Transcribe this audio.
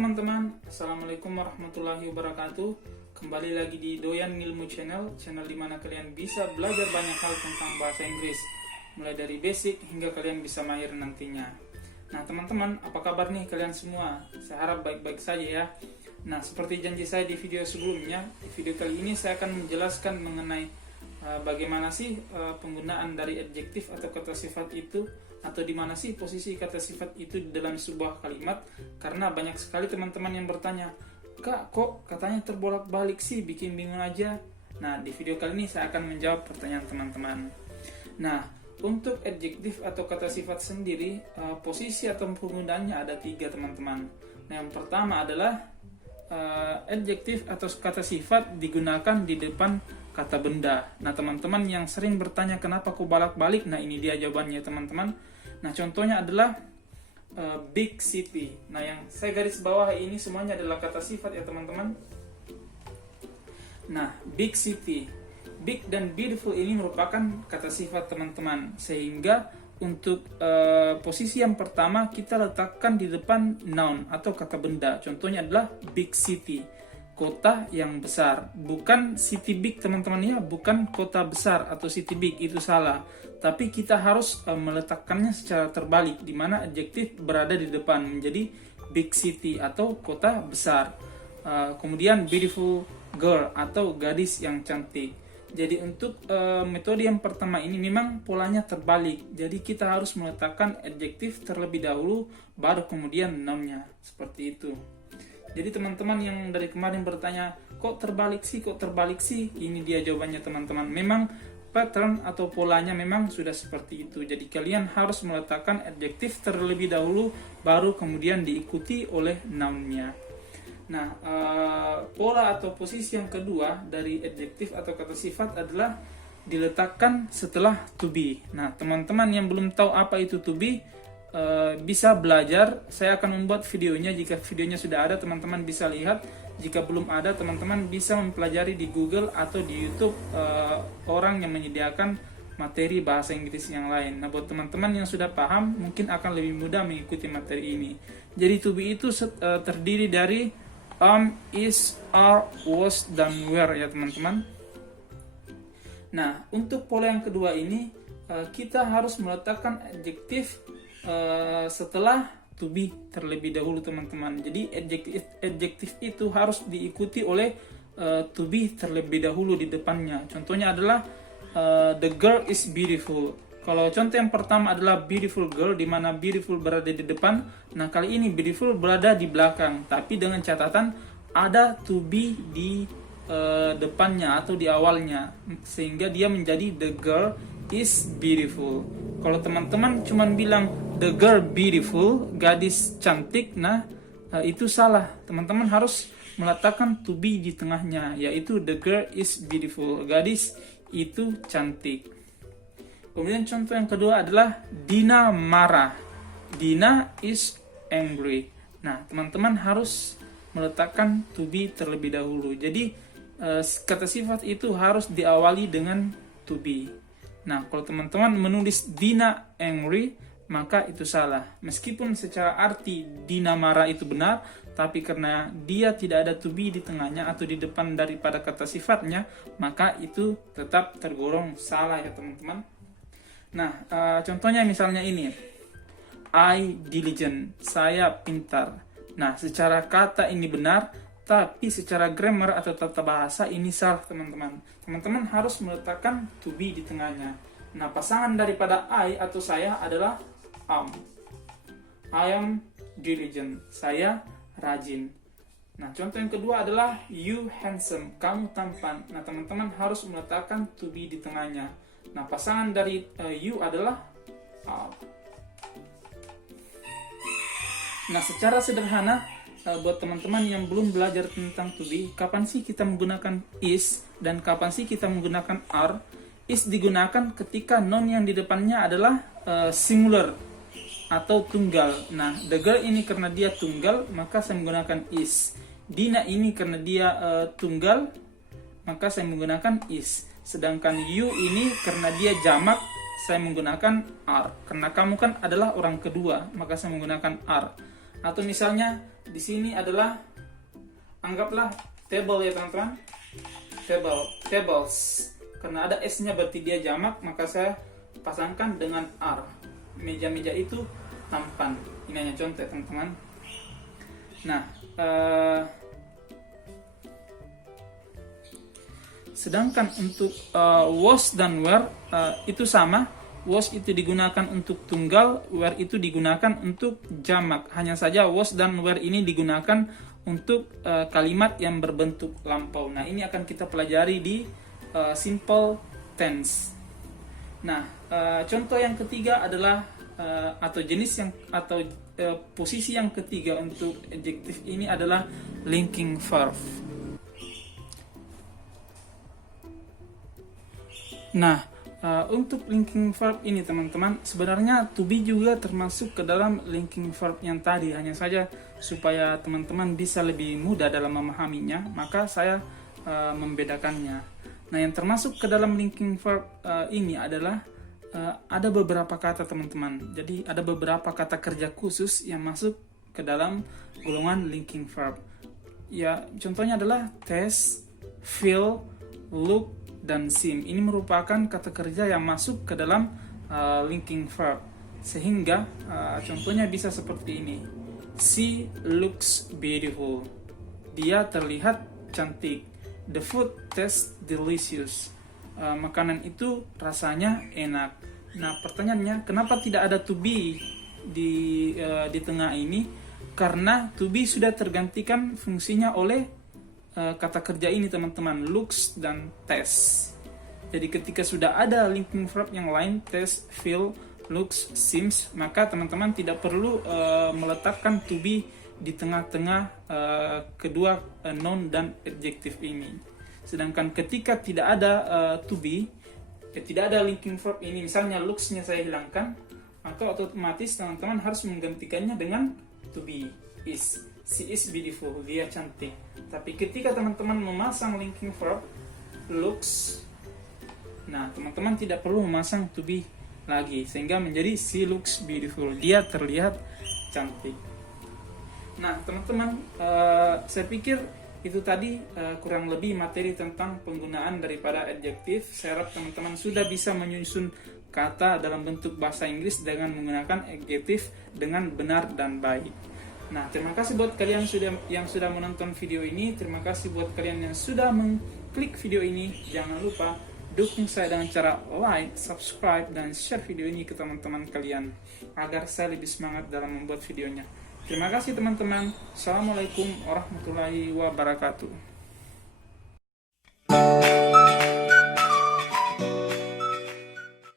teman-teman, Assalamualaikum warahmatullahi wabarakatuh. Kembali lagi di Doyan Ngilmu Channel dimana kalian bisa belajar banyak hal tentang bahasa Inggris, mulai dari basic hingga kalian bisa mahir nantinya. Nah teman-teman, apa kabar nih kalian semua? Saya harap baik-baik saja ya. Nah, seperti janji saya di video sebelumnya, di video kali ini saya akan menjelaskan mengenai bagaimana sih penggunaan dari adjektif atau kata sifat itu, atau di mana sih posisi kata sifat itu di dalam sebuah kalimat. Karena banyak sekali teman-teman yang bertanya, "Kak, kok katanya terbolak-balik sih, bikin bingung aja." Nah, di video kali ini saya akan menjawab pertanyaan teman-teman. Nah, untuk adjektif atau kata sifat sendiri, posisi atau penggunaannya ada 3 teman-teman. Nah, yang pertama adalah adjektif atau kata sifat digunakan di depan kata benda. Nah, teman-teman yang sering bertanya kenapa kok bolak-balik, nah ini dia jawabannya teman-teman. Nah, contohnya adalah big city. Nah, yang saya garis bawah ini semuanya adalah kata sifat ya teman-teman. Nah, big city, big dan beautiful ini merupakan kata sifat teman-teman. Sehingga untuk posisi yang pertama kita letakkan di depan noun atau kata benda. Contohnya adalah big city, kota yang besar. Bukan city big teman-teman ya, bukan kota besar atau city big, itu salah. Tapi kita harus meletakkannya secara terbalik, di mana adjektif berada di depan, menjadi big city atau kota besar. Kemudian beautiful girl atau gadis yang cantik. Jadi untuk metode yang pertama ini memang polanya terbalik. Jadi kita harus meletakkan adjektif terlebih dahulu, baru kemudian noun-nya. Seperti itu. Jadi teman-teman yang dari kemarin bertanya, kok terbalik sih? Ini dia jawabannya teman-teman. Memang pattern atau polanya memang sudah seperti itu. Jadi kalian harus meletakkan adjektif terlebih dahulu, baru kemudian diikuti oleh noun-nya. Nah, pola atau posisi yang kedua dari adjektif atau kata sifat adalah diletakkan setelah to be. Nah, teman-teman yang belum tahu apa itu to be, bisa belajar. Saya akan membuat videonya. Jika videonya sudah ada, teman-teman bisa lihat. Jika belum ada, teman-teman bisa mempelajari di Google atau di YouTube orang yang menyediakan materi bahasa Inggris yang lain. Nah, buat teman-teman yang sudah paham, mungkin akan lebih mudah mengikuti materi ini. Jadi to be itu terdiri dari is, are, was, dan were ya teman-teman. Nah, untuk pola yang kedua ini kita harus meletakkan adjektif setelah to be terlebih dahulu teman-teman. Jadi adjektif itu harus diikuti oleh to be terlebih dahulu di depannya. Contohnya adalah the girl is beautiful. Kalau contoh yang pertama adalah beautiful girl, di mana beautiful berada di depan. Nah, kali ini beautiful berada di belakang, tapi dengan catatan ada to be di depannya atau di awalnya, sehingga dia menjadi the girl is beautiful. Kalau teman-teman cuma bilang the girl beautiful, gadis cantik, nah itu salah. Teman-teman harus meletakkan to be di tengahnya, yaitu the girl is beautiful, gadis itu cantik. Kemudian contoh yang kedua adalah Dina marah. Dina is angry. Nah, teman-teman harus meletakkan to be terlebih dahulu. Jadi kata sifat itu harus diawali dengan to be. Nah, kalau teman-teman menulis Dina angry, maka itu salah. Meskipun secara arti Dina marah itu benar, tapi karena dia tidak ada to be di tengahnya atau di depan daripada kata sifatnya, maka itu tetap tergolong salah ya teman-teman. Nah, contohnya misalnya ini, I diligent, saya pintar. Nah, secara kata ini benar, tapi secara grammar atau tata bahasa ini salah teman-teman. Teman-teman harus meletakkan to be di tengahnya. Nah, pasangan daripada I atau saya adalah am. I am diligent, saya rajin. Nah, contoh yang kedua adalah you handsome, kamu tampan. Nah, teman-teman harus meletakkan to be di tengahnya. Nah, pasangan dari you adalah are. Nah, secara sederhana, buat teman-teman yang belum belajar tentang to be, kapan sih kita menggunakan is dan kapan sih kita menggunakan are? Is digunakan ketika noun yang di depannya adalah singular atau tunggal. Nah, the girl ini karena dia tunggal, maka saya menggunakan is. Dina ini karena dia tunggal, maka saya menggunakan is. Sedangkan you ini karena dia jamak, saya menggunakan are. Karena kamu kan adalah orang kedua, maka saya menggunakan are. Atau misalnya di sini adalah, anggaplah table ya teman-teman, tables. Karena ada S-nya berarti dia jamak, maka saya pasangkan dengan R. Meja-meja itu tampan. Ini hanya contoh teman-teman. Nah, sedangkan untuk was dan were itu sama. Was itu digunakan untuk tunggal, were itu digunakan untuk jamak. Hanya saja was dan were ini digunakan untuk kalimat yang berbentuk lampau. Nah, ini akan kita pelajari di simple tense. Nah, contoh yang ketiga adalah atau jenis yang atau posisi yang ketiga untuk adjektif ini adalah linking verb. Nah, untuk linking verb ini teman-teman, sebenarnya to be juga termasuk ke dalam linking verb yang tadi. Hanya saja supaya teman-teman bisa lebih mudah dalam memahaminya, maka saya membedakannya. Nah, yang termasuk ke dalam linking verb ini adalah ada beberapa kata teman-teman. Jadi ada beberapa kata kerja khusus yang masuk ke dalam golongan linking verb. Ya, contohnya adalah taste, feel, look, dan seem. Ini merupakan kata kerja yang masuk ke dalam linking verb. Sehingga contohnya bisa seperti ini. She looks beautiful. Dia terlihat cantik. The food tastes delicious. Makanan itu rasanya enak. Nah, pertanyaannya, kenapa tidak ada to be di tengah ini? Karena to be sudah tergantikan fungsinya oleh kata kerja ini teman-teman, looks dan taste. Jadi ketika sudah ada linking verb yang lain, taste, feel, looks, seems, maka teman-teman tidak perlu meletakkan to be di tengah-tengah kedua noun dan adjektif ini. Sedangkan ketika tidak ada to be, tidak ada linking verb ini, misalnya looks-nya saya hilangkan, maka otomatis teman-teman harus menggantikannya dengan to be, is. She is beautiful, dia cantik. Tapi ketika teman-teman memasang linking verb looks, nah teman-teman tidak perlu memasang to be lagi, sehingga menjadi she looks beautiful, dia terlihat cantik. Nah teman-teman, saya pikir itu tadi kurang lebih materi tentang penggunaan daripada adjektif. Saya harap teman-teman sudah bisa menyusun kata dalam bentuk bahasa Inggris dengan menggunakan adjektif dengan benar dan baik. Nah, terima kasih buat kalian yang sudah menonton video ini. Terima kasih buat kalian yang sudah mengklik video ini. Jangan lupa dukung saya dengan cara like, subscribe, dan share video ini ke teman-teman kalian agar saya lebih semangat dalam membuat videonya. Terima kasih teman-teman. Assalamualaikum warahmatullahi wabarakatuh.